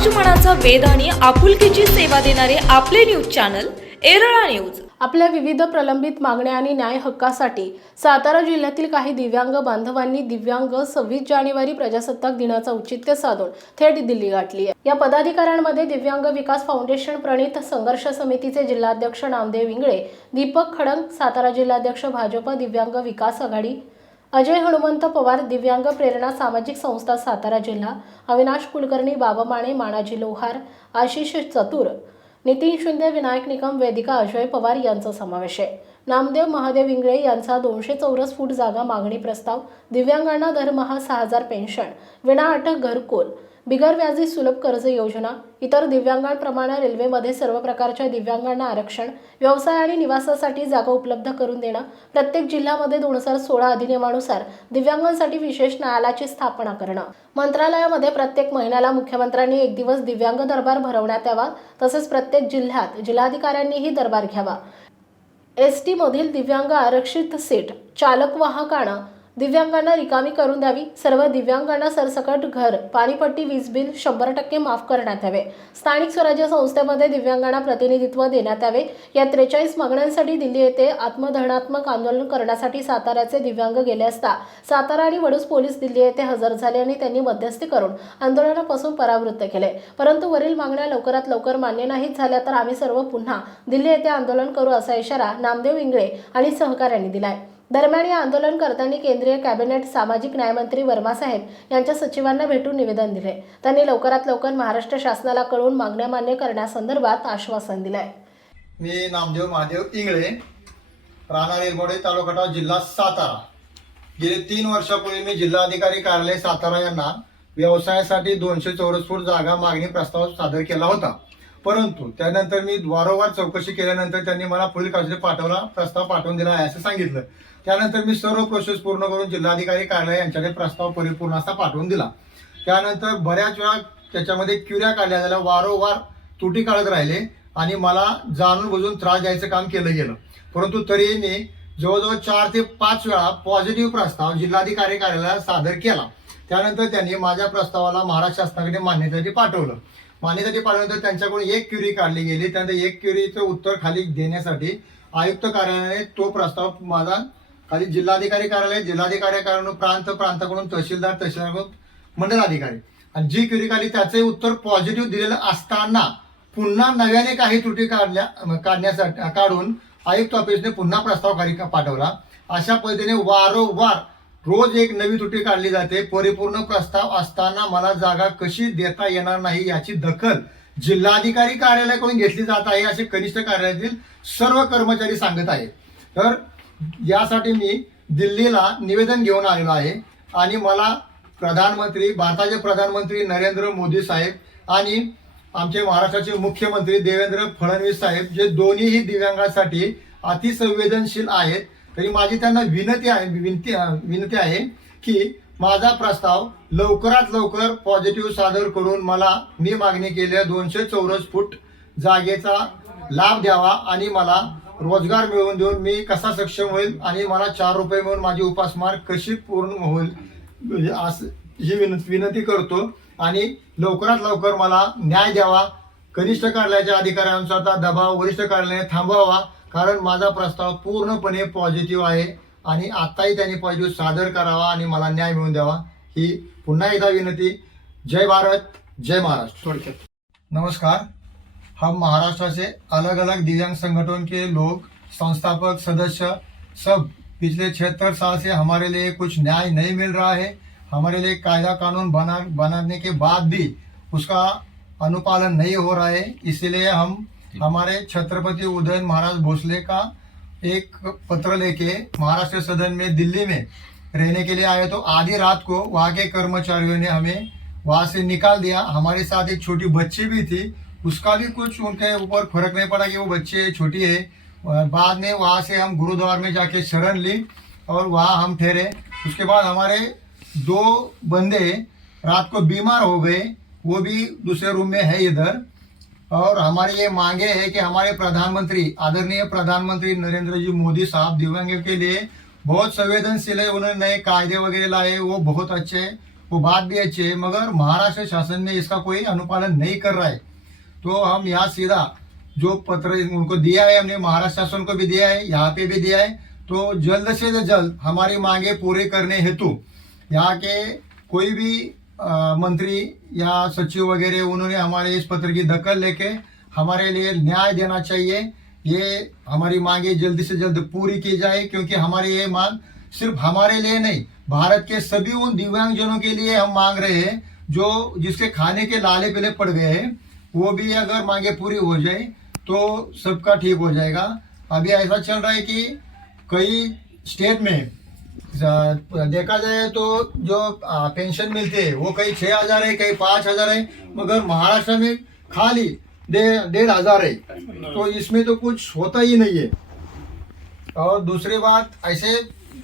समाजमनाचा वेद आणि आपुलकीची सेवा देणारे आपले न्यूज चॅनल एरळा न्यूज. आपल्या विविध प्रलंबित मागण्या आणि न्याय हक्कासाठी सातारा जिल्ह्यातील काही दिव्यांग बांधवांनी दिव्यांग सव्वीस जानेवारी प्रजासत्ताक दिनाचा औचित्य साधून थेट दिल्ली गाठली आहे. या पदाधिकाऱ्यांमध्ये दिव्यांग विकास फाउंडेशन प्रणित संघर्ष समितीचे जिल्हाध्यक्ष नामदेव इंगळे दीपक खडंग सातारा जिल्हाध्यक्ष भाजप दिव्यांग विकास आघाडी अजय हनुमंत पवार दिव्यांग प्रेरणा सामाजिक संस्था सातारा जिल्हा अविनाश कुलकर्णी बाबा माने मानाजी लोहार आशिष चतुर नितीन शिंदे विनायक निकम वेदिका अजय पवार यांचा समावेश आहे. नामदेव महादेव इंगळे यांचा दोनशे चौरस फूट जागा मागणी प्रस्ताव दिव्यांगांना दरमहा सहा हजार पेन्शन विना अटक घरकुल बिगर व्याजी सुलभ कर्ज योजना इतर दिव्यांगांप्रमाणे रेल्वेमध्ये सर्व प्रकारच्या दिव्यांगांना आरक्षण व्यवसाय आणि निवासासाठी जागा उपलब्ध करून देणं प्रत्येक जिल्ह्यामध्ये दोन हजार सोळा अधिनियमानुसार दिव्यांगांसाठी विशेष न्यायालयाची स्थापना करणं. मंत्रालयामध्ये प्रत्येक महिन्याला मुख्यमंत्र्यांनी एक दिवस दिव्यांग दरबार भरवण्यात यावा तसेच प्रत्येक जिल्ह्यात जिल्हाधिकाऱ्यांनीही दरबार घ्यावा. एस टीमधील दिव्यांग आरक्षित सीट चालक वाहकानं दिव्यांगांना रिकामी करून द्यावी. सर्व दिव्यांगांना सरसकट घर. पाणीपट्टी वीज बिल शंभर टक्के माफ करण्यात यावे. स्थानिक स्वराज्य संस्थेमध्ये दिव्यांगांना प्रतिनिधित्व देण्यात यावे. या त्रेचाळीस मागण्यांसाठी दिल्ली येथे आत्मधनात्मक आंदोलन करण्यासाठी साताऱ्याचे दिव्यांग गेले असता सातारा आणि वडूस पोलीस दिल्ली येथे हजर झाले आणि त्यांनी मध्यस्थी करून आंदोलनापासून परावृत्त केले. परंतु वरील मागण्या लवकरात लवकर मान्य नाहीत झाल्या तर आम्ही सर्व पुन्हा दिल्ली येथे आंदोलन करू असा इशारा नामदेव इंगळे आणि सहकाऱ्यांनी दिलाय. दरम्यान या आंदोलनकर्त्यांनी केंद्रीय कॅबिनेट सामाजिक न्यायमंत्री वर्मासाहेब यांच्या सचिवांना भेटून निवेदन दिले. त्यांनी लवकरात लवकर महाराष्ट्र शासनाला कळवून मागण्या मान्य करण्यासंदर्भात आश्वासन दिलंय. मी नामदेव महादेव इंगळे राहणार एरमोडे तालुका जिल्हा सातारा. गेले तीन वर्षापूर्वी मी जिल्हाधिकारी कार्यालय सातारा यांना व्यवसायासाठी दोनशे चौरस फूट जागा मागणी प्रस्ताव सादर केला होता. परंतु त्यानंतर मी वारंवार चौकशी केल्यानंतर त्यांनी मला पुढील काळजी पाठवला प्रस्ताव पाठवून दिला आहे असं सांगितलं. त्यानंतर मी सर्व प्रोसेस पूर्ण करून जिल्हाधिकारी कार्यालय यांच्याकडे प्रस्ताव परिपूर्ण असा पाठवून दिला. त्यानंतर बऱ्याच वेळा त्याच्यामध्ये क्युऱ्या काढल्या झाल्या वारंवार त्रुटी काढत राहिले आणि मला जाणून बुजून त्रास द्यायचं काम केलं गेलं. परंतु तरीही मी जवळजवळ चार ते पाच वेळा पॉझिटिव्ह प्रस्ताव जिल्हाधिकारी कार्यालयात सादर केला. त्यानंतर त्यांनी माझ्या प्रस्तावाला महाराष्ट्र शासनाकडे मान्यतेसाठी पाठवलं. मान्यतेसाठी पाठवल्यानंतर त्यांच्याकडून एक क्युरी काढली गेली. त्यानंतर एक क्युरीचं उत्तर खाली देण्यासाठी आयुक्त कार्यालयाने तो प्रस्ताव माझा खाली जिल्हाधिकारी कार्यालय जिल्हाधिकारी कार्यालय प्रांत प्रांताकडून तहसीलदार तहसीलदारकडून मंडलाधिकारी. आणि जी क्युरी काढली त्याचे उत्तर पॉझिटिव्ह दिलेलं असताना पुन्हा नव्याने काही त्रुटी काढल्या काढण्यासाठी काढून आयुक्त ऑफिसने पुन्हा प्रस्ताव खाली पाठवला. अशा पद्धतीने वारंवार रोज एक नवी त्रुटी काढली जाते. परिपूर्ण प्रस्ताव असताना मला जागा कशी देता येणार नाही याची दखल जिल्हाधिकारी कार्यालयाकडून घेतली जात आहे असे कनिष्ठ कार्यालयातील सर्व कर्मचारी सांगत आहेत. तर यासाठी मी दिल्लीला निवेदन घेऊन आलेलो आहे. आणि मला प्रधानमंत्री भारताचे प्रधानमंत्री नरेंद्र मोदी साहेब आणि आमचे महाराष्ट्राचे मुख्यमंत्री देवेंद्र फडणवीस साहेब जे दोन्हीही दिव्यांगासाठी अतिसंवेदनशील आहेत. तरी माझी त्यांना विनंती आहे विनंती विनंती आहे की माझा प्रस्ताव लवकरात लवकर पॉझिटिव्ह सादर करून मला मी मागणी केलेल्या दोनशे चौरस फूट जागेचा लाभ द्यावा आणि मला रोजगार मिळवून देऊन मी कसा सक्षम होईल आणि मला चार रुपये मिळून माझी उपासमार कशी पूर्ण होईल म्हणजे असं ही विनंती विनंती करतो. आणि लवकरात लवकर मला न्याय द्यावा. कनिष्ठ कार्यालयाच्या अधिकाऱ्यांचा दबाव वरिष्ठ कार्यालयाने थांबवावा. कारण माझा प्रस्ताव पूर्णपणे पॉझिटिव्ह आहे आणि आताही त्यांनी पॉझिटिव्ह सादर करावा आणि मला न्याय मिळवून द्यावा. ही पुन्हा एकदा विनंती. जय भारत जय महाराष्ट्र. थोडक्यात. नमस्कार. हम महाराष्ट्र से अलग अलग दिव्यांग संगठन के लोग, संस्थापक, सदस्य, सब पिछले छिहत्तर साल से हमारे लिए कुछ न्याय नहीं मिल रहा है। हमारे लिए कायदा कानून बना, बनाने के बाद भी उसका अनुपालन नहीं हो रहा है। इसीलिए हम हमारे छत्रपति उदयन महाराज भोसले का एक पत्र लेके महाराष्ट्र सदन में दिल्ली में रहने के लिए आए तो आधी रात को वहाँ के कर्मचारियों ने हमें वहाँ से निकाल दिया। हमारे साथ एक छोटी बच्ची भी थी उसका भी कुछ उनके ऊपर फ़र्क नहीं पड़ा कि वो बच्ची छोटी है। और बाद में वहाँ से हम गुरुद्वार में जाके शरण ली और वहाँ हम ठहरे। उसके बाद हमारे दो बंदे रात को बीमार हो गए। वो भी दूसरे रूम में है इधर। और हमारी ये मांगे है कि हमारे प्रधानमंत्री, आदरणीय प्रधानमंत्री नरेंद्र जी मोदी साहब दिव्यांग के लिए बहुत संवेदनशील है। उन्होंने नए कायदे वगैरह लाए, वो बहुत अच्छे हैं, वो बात भी अच्छी है। मगर महाराष्ट्र शासन में इसका कोई अनुपालन नहीं कर रहा है। तो हम यहाँ सीधा जो पत्र उनको दिया है हमने महाराष्ट्र शासन को भी दिया है यहाँ पे भी दिया है। तो जल्द से जल्द हमारी मांगे पूरी करने हेतु यहाँ के कोई भी अ, मंत्री या सचिव वगैरह उन्होंने हमारे इस पत्र की दखल लेके हमारे लिए न्याय देना चाहिए। ये हमारी मांगे जल्दी से जल्द पूरी की जाए क्योंकि हमारी ये मांग सिर्फ़ हमारे लिए नहीं भारत के सभी उन दिव्यांगजनों के लिए हम मांग रहे हैं जो जिसके खाने के लाले पीले पड़ गए हैं। वो भी अगर मांगे पूरी हो जाए तो सबका ठीक हो जाएगा। अभी ऐसा चल रहा है कि कई स्टेट में देखा जाए तो जो पेंशन मिलते हैं, वो कहीं छह हज़ार है कहीं पाँच हज़ार है, मगर महाराष्ट्र में खाली डेढ़ हज़ार है। तो इसमें तो कुछ होता ही नहीं है। और दूसरी बात, ऐसे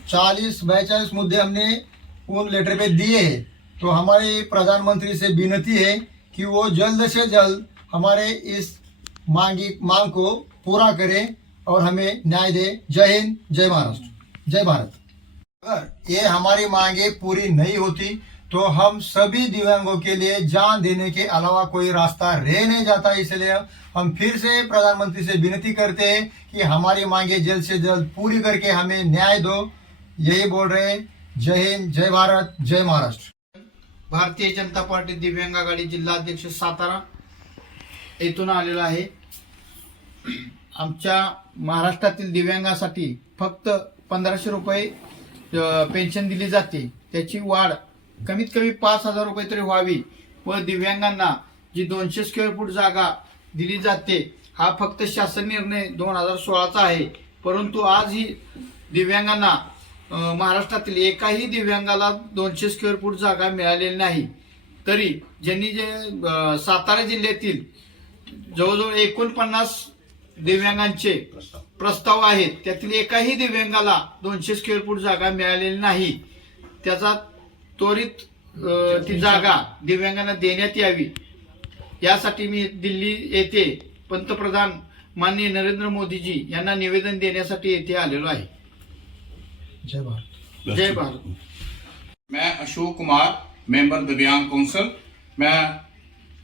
चालीस बैचालीस मुद्दे हमने उन लेटर पे दिए हैं। तो हमारे प्रधानमंत्री से विनती है कि वो जल्द से जल्द हमारे इस मांगी, मांग को पूरा करें और हमें न्याय दे। जय हिंद, जय महाराष्ट्र, जय भारत। अगर ये हमारी मांगे पूरी नहीं होती तो हम सभी दिव्यांगों के लिए जान देने के अलावा कोई रास्ता रह नहीं जाता। इसलिए हम फिर से प्रधानमंत्री से विनती करते हैं कि हमारी मांगे जल्द से जल्द पूरी करके हमें न्याय दो। यही बोल रहे हैं। जय हिंद, जय भारत, जय महाराष्ट्र। भारतीय जनता पार्टी दिव्यांग आघाडी जिल्हा अध्यक्ष सातारा येथून आलेला आहे. आमच्या महाराष्ट्रातील दिव्यांगासाठी फक्त पंधराशे रुपये पेन्शन दिली जाते. त्याची वाढ कमीत कमी पाच हजार रुपये तरी व्हावी व दिव्यांगांना जी दोनशे स्क्वेअर फूट जागा दिली जाते हा फक्त शासन निर्णय दोन हजार सोळाचा आहे. परंतु आज ही दिव्यांगांना महाराष्ट्रातील एकाही दिव्यांगाला दोनशे स्क्वेअर फूट जागा मिळालेली नाही. तरी ज्यांनी जे सातारा जिल्ह्यातील जवळजवळ एकोणपन्नास दिव्यांगांचे प्रस्ताव आहेत त्यातील एकाही दिव्यांगाला दोनशे स्क्वेअर फूट जागा मिळालेली नाही. त्याचा त्वरित ती जागा दिव्यांगांना देण्यात यावी. यासाठी मी दिल्ली येथे पंतप्रधान माननीय नरेंद्र मोदीजी यांना निवेदन देण्यासाठी येथे आलेलो आहे. जय भारत। जय भारत। मैं अशोक कुमार मेंबर दिव्यांग काउंसिल मैं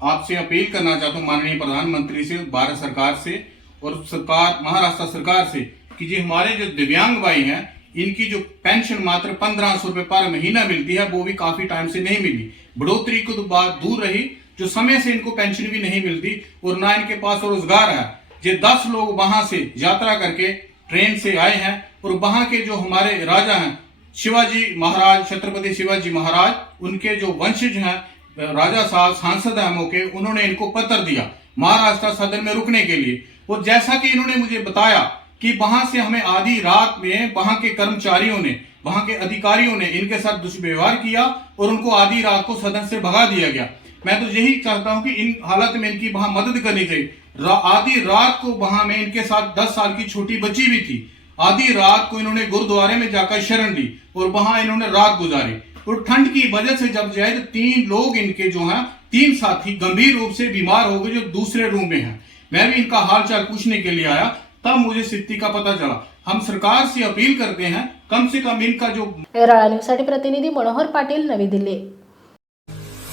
आपसे अपील करना चाहता हूँ माननीय प्रधानमंत्री से भारत सरकार से और सरकार महाराष्ट्र सरकार से कि जी हमारे जो दिव्यांग भाई हैं इनकी जो पेंशन मात्र पंद्रह सौ रुपए पर महीना मिलती है वो भी काफ़ी टाइम से नहीं मिली। बढ़ोतरी को तो बात दूर रही जो समय से इनको पेंशन भी नहीं मिलती और ना इनके पास रोज़गार है। ये दस लोग वहाँ से यात्रा करके ट्रेन से आए हैं और वहाँ के जो हमारे राजा हैं, शिवाजी महाराज, छत्रपति शिवाजी महाराज, उनके जो वंशज हैं, राजा साहब, सांसद हैं मौके, उन्होंने इनको पत्र दिया महाराष्ट्र सदन में रुकने के लिए। और जैसा कि इन्होंने मुझे बताया कि वहाँ से हमें आधी रात में वहाँ के कर्मचारियों ने, वहाँ के अधिकारियों ने इनके साथ दुष्व्यवहार किया और उनको आधी रात को सदन से भगा दिया गया। मैं तो यही चाहता हूँ कि इन हालत में इनकी वहाँ मदद करनी चाहिए। रा, आधी रात को वहाँ में इनके साथ दस साल की छोटी बच्ची भी थी। आधी रात को इन्होंने गुरुद्वारे में जाकर शरण ली और वहाँ इन्होंने रात गुजारी। और ठंड की वजह से जब जाए तो तीन लोग इनके जो हैं तीन साथी गंभीर रूप से बीमार हो गए जो दूसरे रूम में हैं। मैं भी इनका हाल चाल पूछने के लिए आया तब मुझे स्थिति का पता चला। हम सरकार से अपील करते हैं कम से कम इनका जो न्यूजसाठी प्रतिनिधी मनोहर पाटिल नवी दिल्ली।